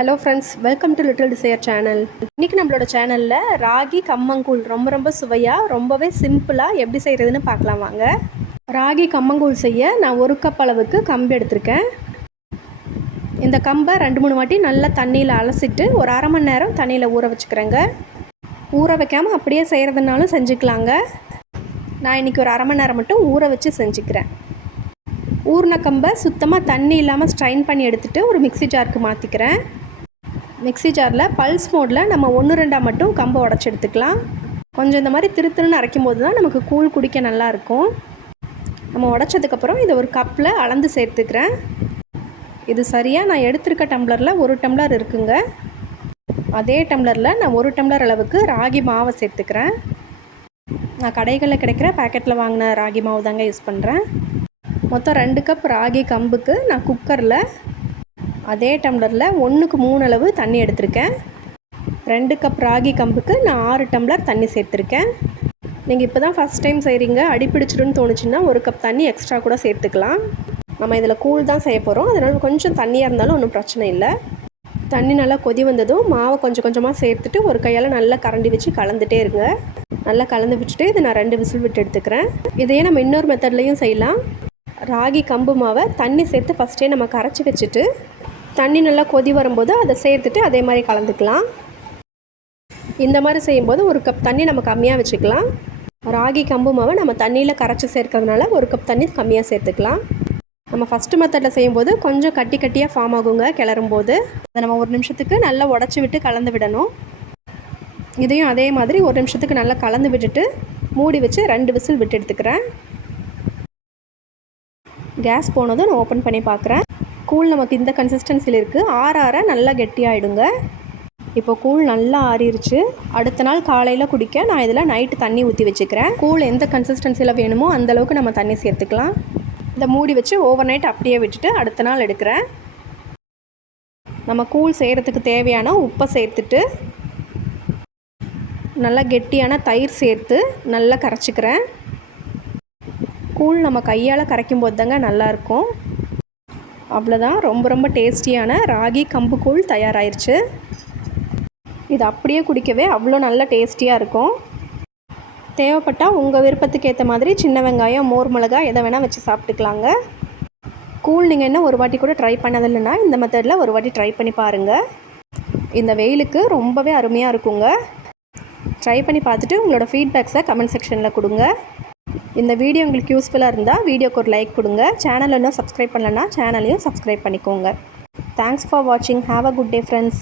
Hello friends welcome to Little Desire channel இன்றைக்கி நம்மளோட சேனலில் ராகி கம்மங்கூழ் ரொம்ப ரொம்ப சுவையாக ரொம்பவே சிம்பிளாக எப்படி செய்கிறதுன்னு பார்க்கலாம் வாங்க. ராகி கம்மங்கூழ் செய்ய நான் ஒரு கப் அளவுக்கு கம்பு எடுத்திருக்கேன். இந்த கம்பை ரெண்டு மூணு வாட்டி நல்லா தண்ணியில் அலசிட்டு ஒரு அரை மணி நேரம் தண்ணியில் ஊற வச்சுக்கிறேங்க. ஊற வைக்காமல் அப்படியே செய்கிறதுனாலும் செஞ்சுக்கலாங்க. நான் இன்றைக்கி ஒரு அரை மணி நேரம் மட்டும் ஊற வச்சு செஞ்சுக்கிறேன். ஊர்ன கம்பை சுத்தமாக தண்ணி இல்லாமல் ஸ்ட்ரைன் பண்ணி எடுத்துகிட்டு ஒரு மிக்ஸி ஜாருக்கு மாற்றிக்கிறேன் மிக்ஸி ஜாரில் பல்ஸ் மோடில் நம்ம ஒன்று ரெண்டாக மட்டும் கம்பை உடச்சி எடுத்துக்கலாம். கொஞ்சம் இந்த மாதிரி திரு திருன்னு அரைக்கும் போது தான் நமக்கு கூழ் குடிக்க நல்லாயிருக்கும் நம்ம உடச்சதுக்கப்புறம் இதை ஒரு கப்பில் அளந்து சேர்த்துக்கிறேன். இது சரியாக நான் எடுத்திருக்க டம்ளரில் ஒரு டம்ளர் இருக்குங்க. அதே டம்ளரில் நான் ஒரு டம்ளர் அளவுக்கு ராகி மாவை சேர்த்துக்கிறேன். நான் கடைகளில் கிடைக்கிற பேக்கெட்டில் வாங்கின ராகி மாவு தாங்க யூஸ் பண்ணுறேன். மொத்தம் ரெண்டு கப் ராகி கம்புக்கு நான் குக்கரில் அதே டம்ளரில் ஒன்றுக்கு மூணு அளவு தண்ணி எடுத்திருக்கேன். ரெண்டு கப் ராகி கம்புக்கு நான் ஆறு டம்ளர் தண்ணி சேர்த்துருக்கேன். நீங்கள் இப்போ தான் ஃபஸ்ட் டைம் செய்கிறீங்க அடிப்பிடிச்சிடுன்னு தோணுச்சுன்னா ஒரு கப் தண்ணி எக்ஸ்ட்ரா கூட சேர்த்துக்கலாம். நம்ம இதில் கூழ் தான் செய்ய போகிறோம் அதனால் கொஞ்சம் தண்ணியாக இருந்தாலும் ஒன்றும் பிரச்சனை இல்லை. தண்ணி நல்லா கொதி வந்ததும் மாவை கொஞ்சம் கொஞ்சமாக சேர்த்துட்டு ஒரு கையால் நல்லா கரண்டி வச்சு கலந்துகிட்டே இருங்க. நல்லா கலந்து விட்டுட்டு இதை நான் ரெண்டு விசில் விட்டு எடுத்துக்கிறேன். இதையே நம்ம இன்னொரு மெத்தட்லேயும் செய்யலாம். ராகி கம்பு மாவை தண்ணி சேர்த்து ஃபஸ்ட்டே நம்ம கரைச்சி வச்சுட்டு தண்ணி நல்லா கொதி வரும்போது அதை சேர்த்துட்டு அதே மாதிரி கலந்துக்கலாம். இந்த மாதிரி செய்யும்போது ஒரு கப் தண்ணி நம்ம கம்மியாக வச்சுக்கலாம். ராகி கம்பு மாவை நம்ம தண்ணியில் கரைச்சி சேர்க்கறதுனால ஒரு கப் தண்ணி கம்மியாக சேர்த்துக்கலாம். நம்ம ஃபஸ்ட்டு மெத்தடில் செய்யும்போது கொஞ்சம் கட்டி கட்டியாக ஃபார்ம் ஆகுங்க கிளறும் போது அதை நம்ம ஒரு நிமிஷத்துக்கு நல்லா உடச்சி விட்டு கலந்து விடணும். இதையும் அதே மாதிரி ஒரு நிமிஷத்துக்கு நல்லா கலந்து விட்டுட்டு மூடி வச்சு ரெண்டு விசில் விட்டு எடுத்துக்கிறேன். கேஸ் போனதும் நான் ஓப்பன் பண்ணி பார்க்குறேன். கூழ் நமக்கு இந்த கன்சிஸ்டன்சியில் இருக்குது ஆற ஆற நல்லா கெட்டியாயிடுங்க. இப்போ கூழ் நல்லா ஆறிடுச்சு அடுத்த நாள் காலையில் குடிக்க நான் இதில் நைட்டு தண்ணி ஊற்றி வச்சுக்கிறேன். கூழ் எந்த கன்சிஸ்டன்சியில் வேணுமோ அந்தளவுக்கு நம்ம தண்ணி சேர்த்துக்கலாம். இதை மூடி வச்சு ஓவர் நைட் அப்படியே விட்டுட்டு அடுத்த நாள் எடுக்கிறேன். நம்ம கூழ் செய்கிறதுக்கு தேவையான உப்பை சேர்த்துட்டு நல்லா கெட்டியான தயிர் சேர்த்து நல்லா கரைச்சிக்கிறேன். கூழ் நம்ம கையால் கரைக்கும் போது தாங்க நல்லாயிருக்கும் அவ்வளோதான் ரொம்ப ரொம்ப டேஸ்டியான ராகி கம்பு கூழ் தயாராகிருச்சு இது அப்படியே குடிக்கவே அவ்வளோ நல்ல டேஸ்டியாக இருக்கும். தேவைப்பட்டால் உங்கள் விருப்பத்துக்கு ஏற்ற மாதிரி சின்ன வெங்காயம் மோர் மிளகாய் எதை வேணால் வச்சு சாப்பிட்டுக்கலாங்க. கூழ் நீங்கள் என்ன ஒரு வாட்டி கூட ட்ரை பண்ணதில்லைன்னா இந்த மெத்தடில் ஒரு வாட்டி ட்ரை பண்ணி பாருங்கள் இந்த வெயிலுக்கு ரொம்பவே அருமையாக இருக்குங்க. ட்ரை பண்ணி பார்த்துட்டு உங்களோட ஃபீட்பேக்ஸை கமெண்ட் செக்ஷனில் கொடுங்க. இந்த வீடியோ உங்களுக்கு யூஸ்ஃபுல்லாக இருந்தால் வீடியோக்கு ஒரு லைக் கொடுங்க. சேனல் இன்னும் சப்ஸ்கிரைப் பண்ணலன்னா சேனலையும் சப்ஸ்கிரைப் பண்ணிக்கோங்க. தேங்க்ஸ் ஃபார் வாட்சிங் have a good day friends